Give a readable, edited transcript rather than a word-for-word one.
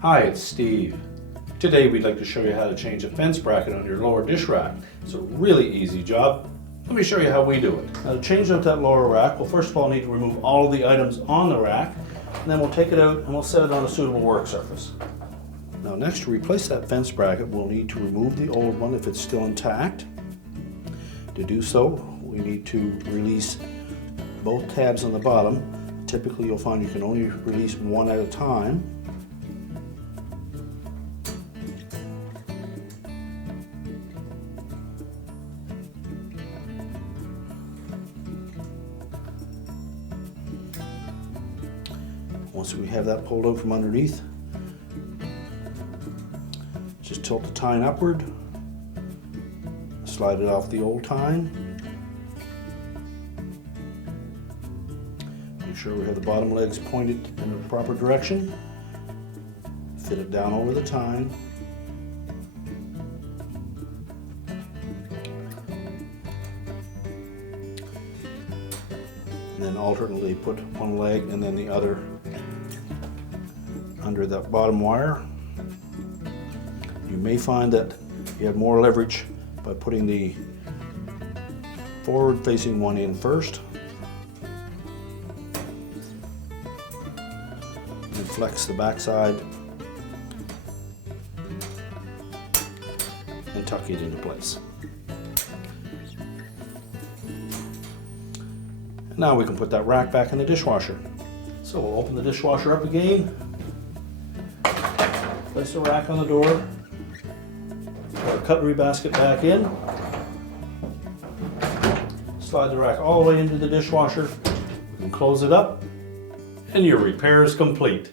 Hi, it's Steve. Today we'd like to show you how to change a fence bracket on your lower dish rack. It's a really easy job. Let me show you how we do it. Now to change out that lower rack, we'll first of all need to remove all of the items on the rack, and then we'll take it out and we'll set it on a suitable work surface. Now next, to replace that fence bracket, we'll need to remove the old one if it's still intact. To do so, we need to release both tabs on the bottom. Typically you'll find you can only release one at a time. Once we have that pulled out from underneath, just tilt the tine upward, slide it off the old tine. Make sure we have the bottom legs pointed in the proper direction. Fit it down over the tine. And then alternately put one leg and then the other under that bottom wire. You may find that you have more leverage by putting the forward facing one in first and flex the back side and tuck it into place. And now we can put that rack back in the dishwasher. So we'll open the dishwasher up again, place the rack on the door, put our cutlery basket back in, slide the rack all the way into the dishwasher, and close it up, and your repair is complete.